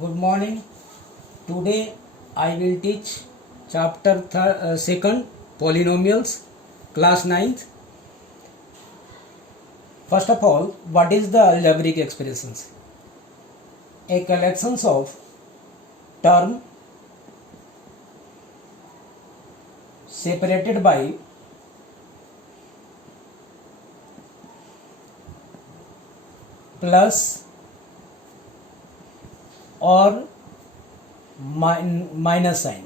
Good morning. Today I will teach chapter 2nd polynomials, class 9th. First of all, what is the algebraic expressions? A collection of term separated by plus or minus sign.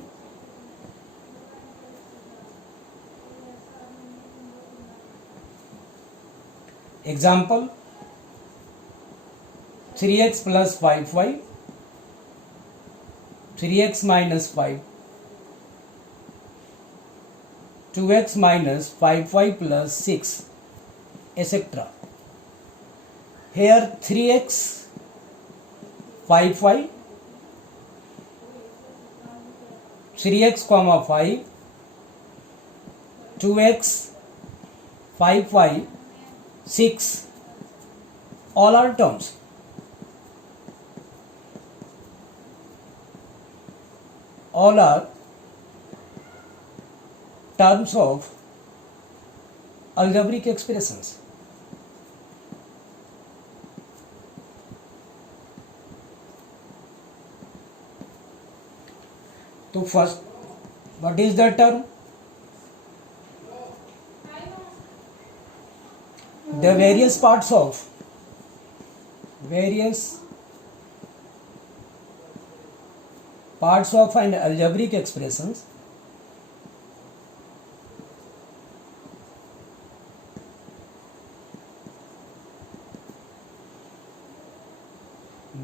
Example, 3x plus 5y, 3x minus 5, 2x minus 5y plus 6, etc. Here 3x, 5y, 3x comma 5, 2x, 5y, 6, all are terms. All are terms of algebraic expressions. So first, what is the term? The various parts of an algebraic expressions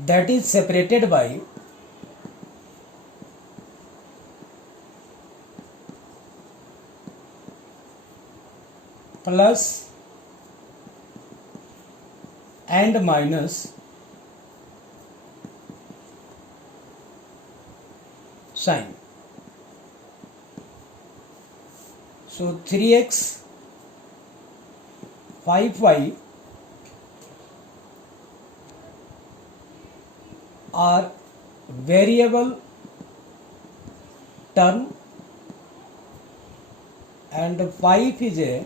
that is separated by plus and minus sign. So 3x, 5y are variable term and 5 is a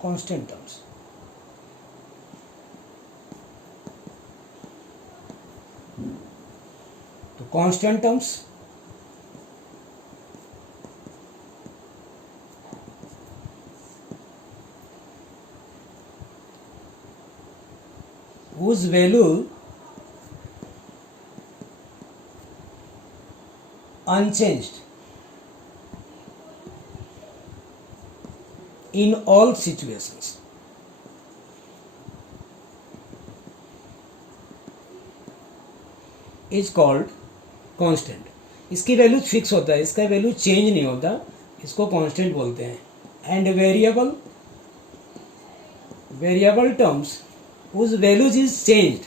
constant terms. तो constant terms whose value unchanged in all situations. Is called constant. इसकी value fix होता है, इसका value change नहीं होता, इसको constant बोलते हैं. And variable terms whose values is changed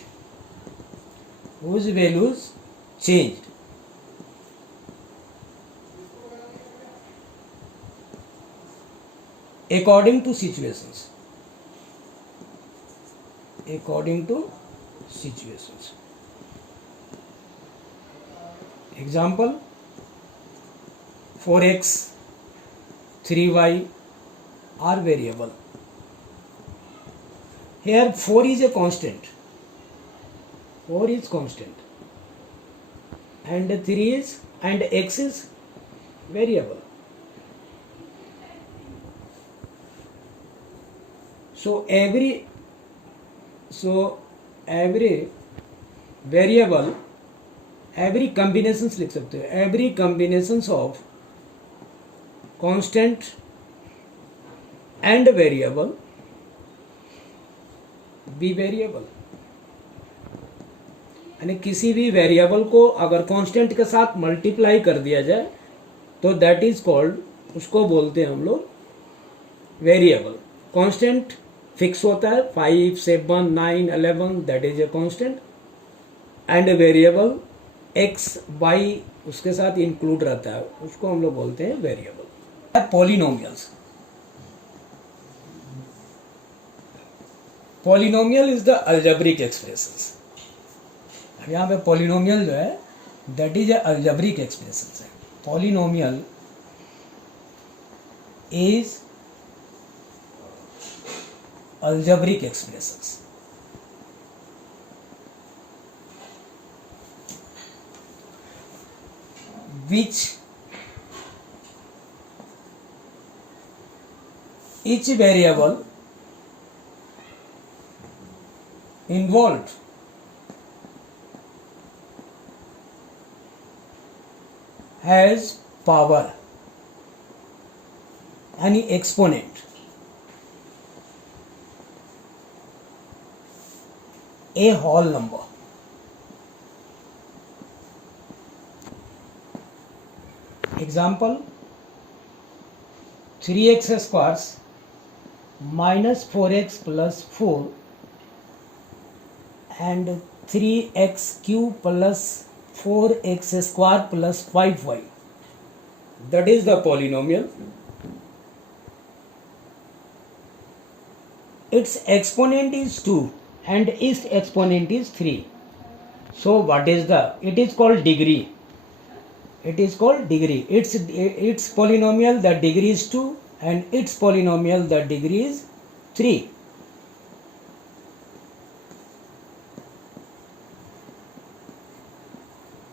according to situations. Example, 4x, 3y are variable. Here 4 is a constant. 4 is constant. And 3 is and x is variable. So every variable, every combinations लिख सकते हो. Every combinations of constant and variable be variable. यानी किसी भी variable को अगर constant के साथ मल्टीप्लाई कर दिया जाए तो दैट इज कॉल्ड, उसको बोलते हैं हम लोग वेरिएबल. कांस्टेंट फिक्स होता है 5, 7, 9, 11, that is a constant. And variable x, y उसके साथ इंक्लूड रहता है, उसको हम लोग बोलते हैं variable. Polynomials. Polynomial is the algebraic expressions. यहाँ पे पॉलिनोमियल जो है that is a algebraic expression है. Polynomial is algebraic expressions which each variable involved has power, any exponent, a whole number. Example, 3x squares minus 4x plus 4 and 3x cube plus 4x square plus 5y. That is the polynomial. Its exponent is 2 and its exponent is 3. So what is the, it is called degree. It is called degree. Its polynomial, the degree is 2 and its polynomial, the degree is 3.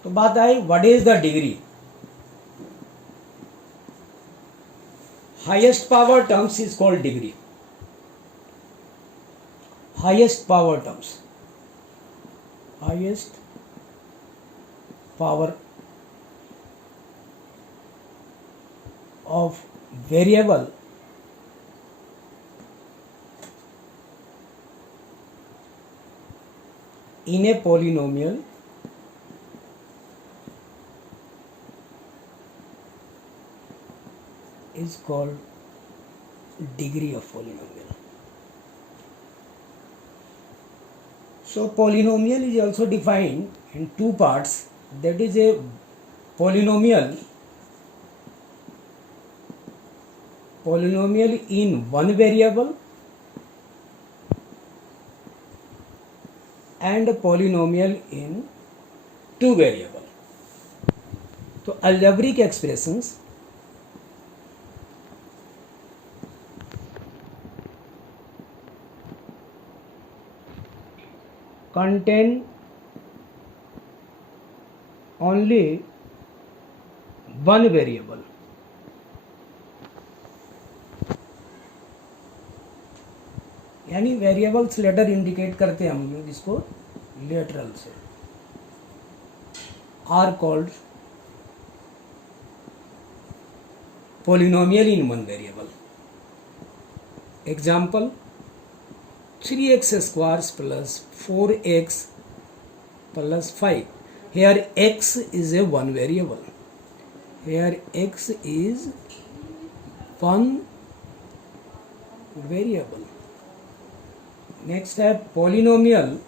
तो बात आई what is the degree. Highest power terms is called degree. Highest power terms, highest power of variable in a polynomial is called degree of polynomial. So polynomial is also defined in two parts. That is a polynomial in one variable and a polynomial in two variable. So algebraic expressions contain only one variable. यानी variables letter indicate करते हैं हम लोग इसको लेटरल से, are called polynomial in one variable. Example, 3x squares plus 4x plus 5. Here x is a one variable. Here x is one variable. Next step, polynomial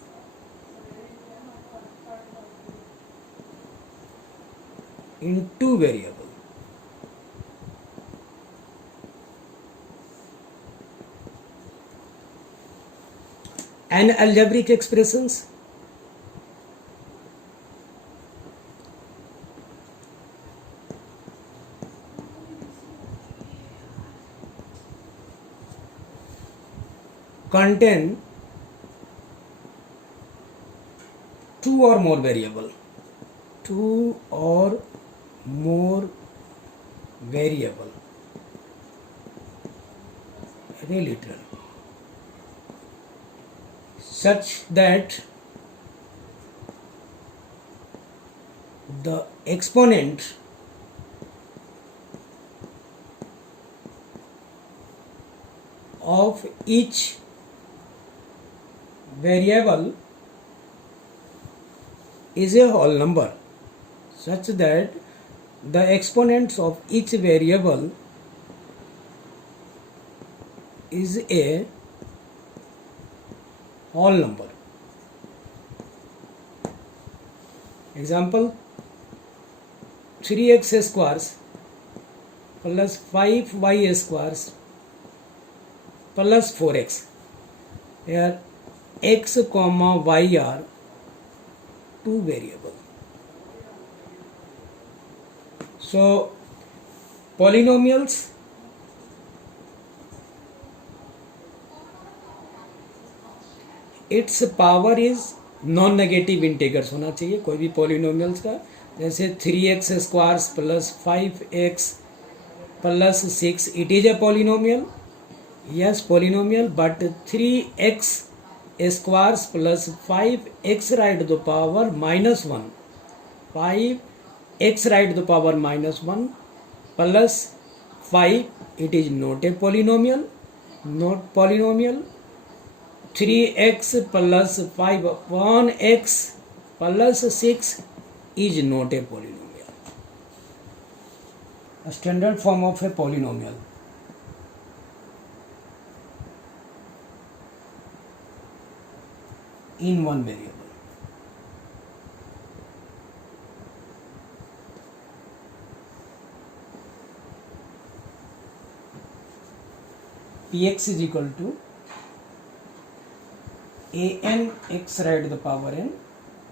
in two variable. And algebraic expressions contain two or more variable. Two or more variable. Very literal. Such that the exponent of each variable is a whole number, such that the exponents of each variable is a whole number. Example, 3x squares plus 5y squares plus 4x. Here x comma y are two variable. So polynomials its power is non negative integers होना चाहिए कोई भी polynomials का. जैसे 3x squares plus 5x plus 6 it is a polynomial. Yes polynomial, but 3x squares plus 5x right the power minus 1, 5x right the power minus 1 plus 5 it is not a polynomial, not polynomial. 3x plus 5 upon x plus 6 is not a polynomial. A standard form of a polynomial. In one variable. Px is equal to an x raised to the power n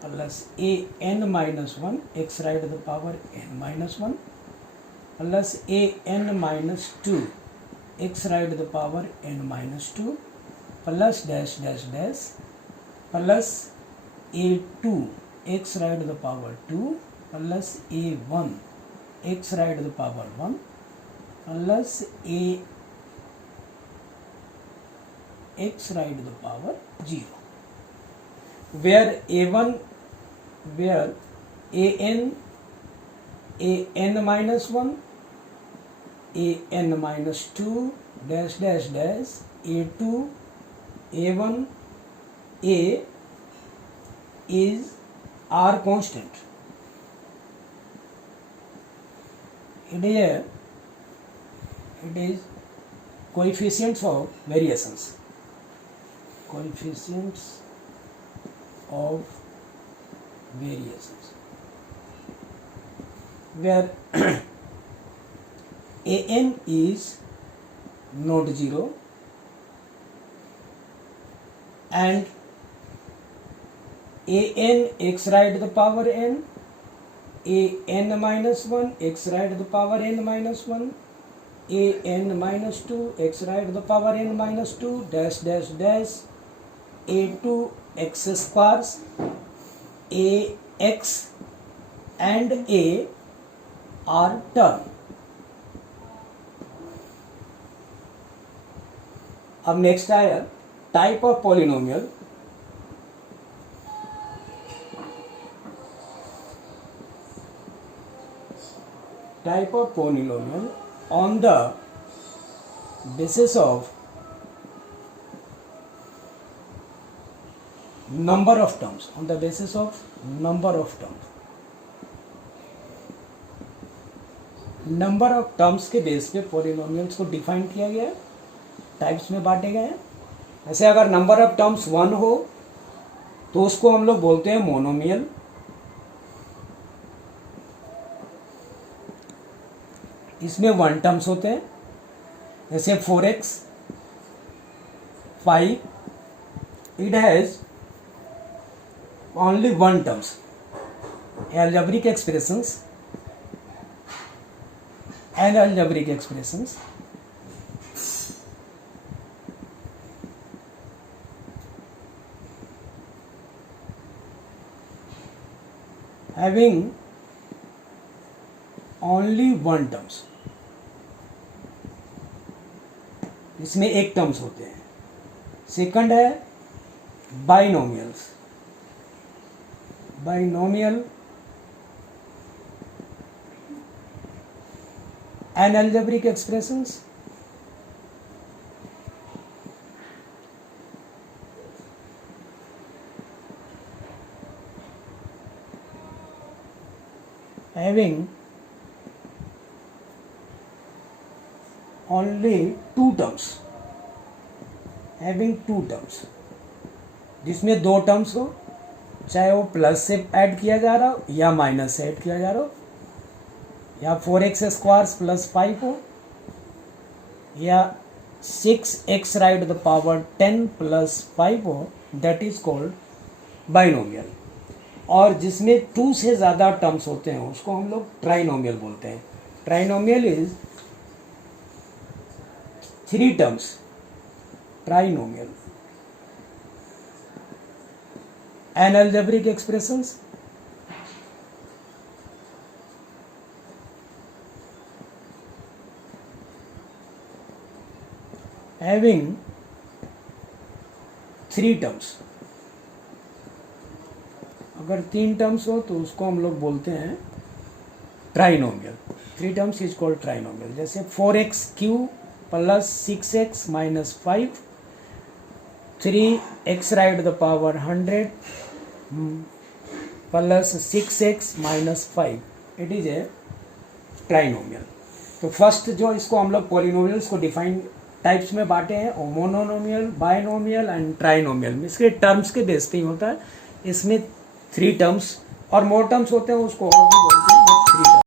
plus an minus 1 x raised to the power n minus 1 plus an minus 2 x raised to the power n minus 2 plus dash dash dash plus a2 x raised to the power 2 plus a1 x raised to the power 1 plus a x raised to the power 0, where a1 where an minus 1 an minus 2 dash dash dash a2 a1 a is r constant. It is coefficients of variations. Coefficients of variations, where an is not 0 and an x raised to the power n, an minus 1 x raised to the power n minus 1, an minus 2 x raised to the power n minus 2 dash dash dash a2 x squares ax and a are term. अब next आया type of polynomial. Type of polynomial on the basis of number of terms, on the basis of number of terms. Number of terms के base पे polynomials को define किया गया है, types में बांटे गए हैं. ऐसे अगर नंबर ऑफ टर्म्स 1 हो तो उसको हम लोग बोलते हैं मोनोमियल. इसमें 1 टर्म्स होते हैं, जैसे 4x 5 it has only 1 terms. Algebraic expressions and algebraic expressions having only 1 terms. इसमें एक टर्म्स होते हैं. सेकंड है binomials. binomial and algebraic expressions having only 2 terms, having 2 terms, जिसमें 2 टर्म्स हो, चाहे वो प्लस से ऐड किया जा रहा हो या माइनस से ऐड किया जा रहा हो, या 4x स्क्वायर्स प्लस 5 हो या 6x right the power 10 plus 5 हो, दैट इज कॉल्ड बाइनोमियल. और जिसमें 2 से ज़्यादा टर्म्स होते हैं उसको हम लोग ट्राइनोमियल बोलते हैं. Trinomial is 3 terms. Trinomial. N algebraic expressions having 3 terms. अगर 3 टर्म्स हो तो उसको हम लोग बोलते हैं trinomial. 3 terms is called trinomial. जैसे 4x³ plus 6x minus 5, 3x right the power 100 plus 6x minus 5. It is a trinomial. तो फर्स्ट जो इसको हम लोग पॉलिनोमियल्स को डिफाइन टाइप्स में बांटे हैं, मोनोनोमियल, बाइनोमियल एंड ट्राइनोमियल. इसके टर्म्स के बेस पे ही होता है. इसमें 3 टर्म्स और मोर टर्म्स होते हैं उसको और भी बोलते हैं, बट 3 टर्म्स